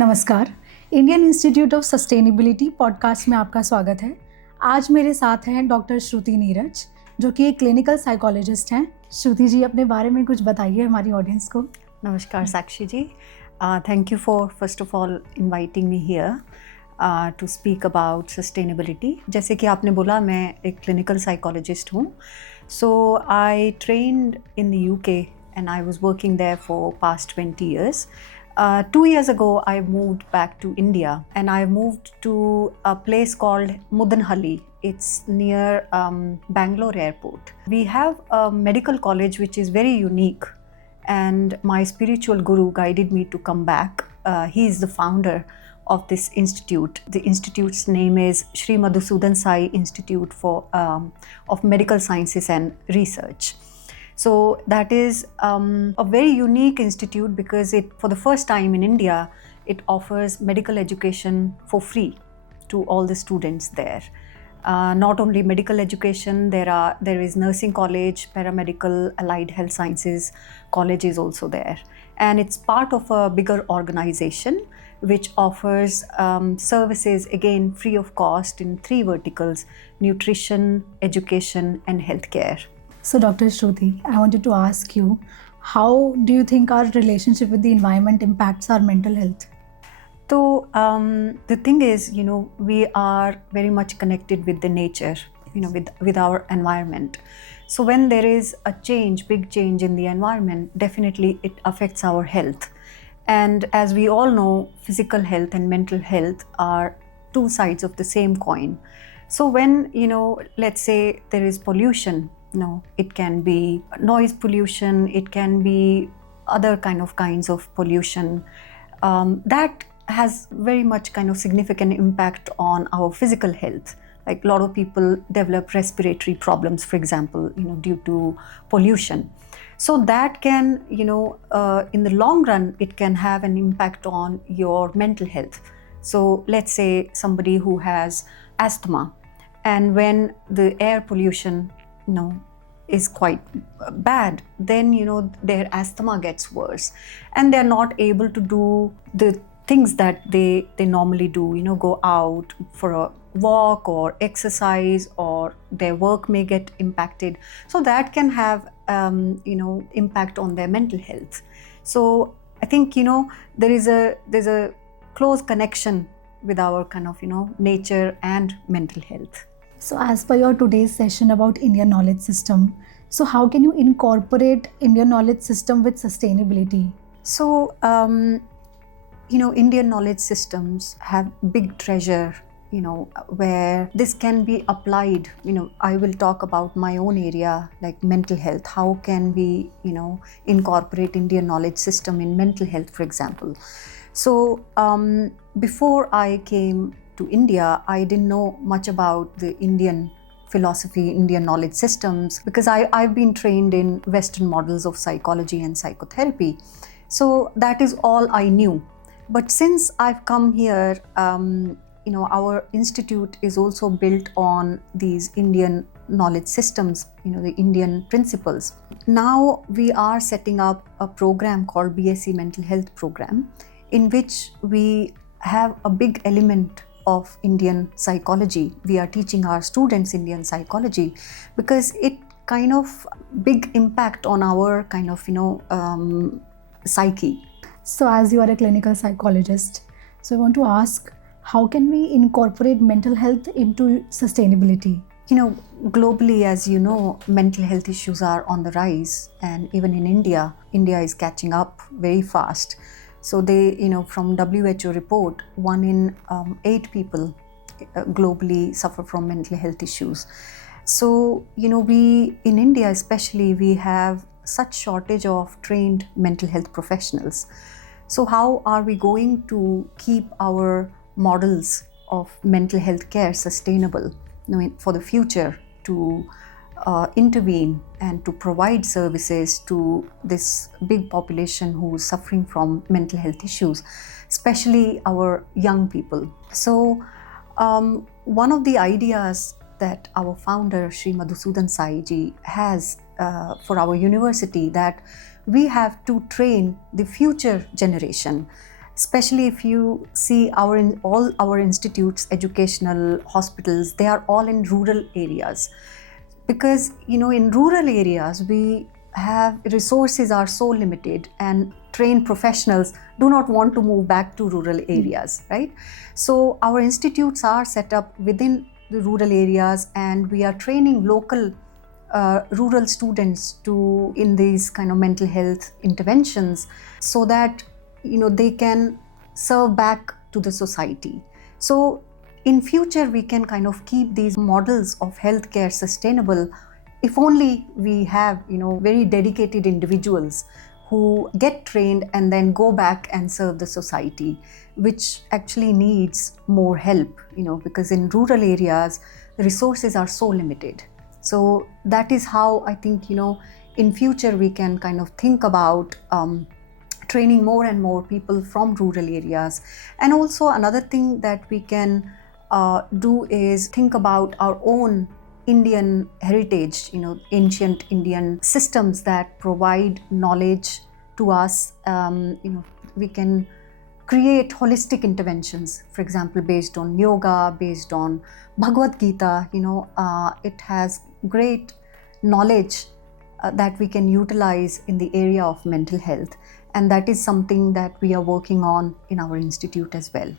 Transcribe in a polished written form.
नमस्कार, Indian institute of sustainability podcast में आपका स्वागत है। आज मेरे साथ हैं डॉक्टर श्रुति नीरज, जो कि एक क्लिनिकल साइकोलॉजिस्ट हैं। श्रुति जी, अपने बारे में कुछ बताइए हमारी ऑडियंस को। नमस्कार Sakshi ji, thank you for first of all inviting me here to speak about sustainability. जैसे कि आपने बोला, मैं एक क्लिनिकल साइकोलॉजिस्ट हूँ। So I trained in the UK and I was working there for past 20 years. 2 years ago, I moved back to India and I moved to a place called Mudanhalli. It's near Bangalore airport. We have a medical college which is very unique, and my spiritual guru guided me to come back. He is the founder of this institute. The institute's name is Srimad-Sudhansai Institute of Medical Sciences and Research. So that is a very unique institute because for the first time in India, it offers medical education for free to all the students there. Not only medical education, there is nursing college, paramedical, allied health sciences college is also there. And it's part of a bigger organization which offers services, again, free of cost in 3 verticals: nutrition, education, and healthcare. So Dr. Shruti, I wanted to ask you, how do you think our relationship with the environment impacts our mental health? So the thing is, we are very much connected with the nature, with our environment. So when there is a big change in the environment, definitely it affects our health. And as we all know, physical health and mental health are 2 sides of the same coin. So when, let's say there is pollution, it can be noise pollution, it can be other kinds of pollution. That has very much significant impact on our physical health. Like a lot of people develop respiratory problems, for example, due to pollution. So that can, in the long run, it can have an impact on your mental health. So let's say somebody who has asthma, and when the air pollution is quite bad, then their asthma gets worse and they're not able to do the things that they normally do, go out for a walk or exercise, or their work may get impacted. So that can have impact on their mental health. So I think there's a close connection with our nature and mental health. So as per your today's session about Indian knowledge system, so how can you incorporate Indian knowledge system with sustainability? So, Indian knowledge systems have big treasure, where this can be applied. I will talk about my own area, like mental health. How can we, incorporate Indian knowledge system in mental health, for example? So, before I came to India, I didn't know much about the Indian philosophy, Indian knowledge systems, because I've been trained in Western models of psychology and psychotherapy. So that is all I knew. But since I've come here, our institute is also built on these Indian knowledge systems, the Indian principles. Now we are setting up a program called BSc Mental Health Program, in which we have a big element of Indian psychology. We are teaching our students Indian psychology because it big impact on our psyche. So as you are a clinical psychologist, so I want to ask, how can we incorporate mental health into sustainability? Globally, as you know, mental health issues are on the rise, and even in India is catching up very fast. So they, from WHO report, 1 in 8 people globally suffer from mental health issues. So, we in India especially, we have such shortage of trained mental health professionals. So how are we going to keep our models of mental health care sustainable for the future, to intervene and to provide services to this big population who is suffering from mental health issues, especially our young people? So one of the ideas that our founder Srimad-Sudhansai ji has for our university, that we have to train the future generation. especially if you see all our institutes, educational hospitals, they are all in rural areas. Because in rural areas we have resources are so limited, and trained professionals do not want to move back to rural areas, right? So our institutes are set up within the rural areas, and we are training local rural students in these kind of mental health interventions, so that they can serve back to the society. So in future we can kind of keep these models of healthcare sustainable if only we have very dedicated individuals who get trained and then go back and serve the society, which actually needs more help, because in rural areas the resources are so limited. So that is how I think in future we can kind of think about training more and more people from rural areas. And also another thing that we can do is think about our own Indian heritage, ancient Indian systems that provide knowledge to us. We can create holistic interventions, for example, based on yoga, based on Bhagavad Gita. It has great knowledge that we can utilize in the area of mental health. And that is something that we are working on in our institute as well.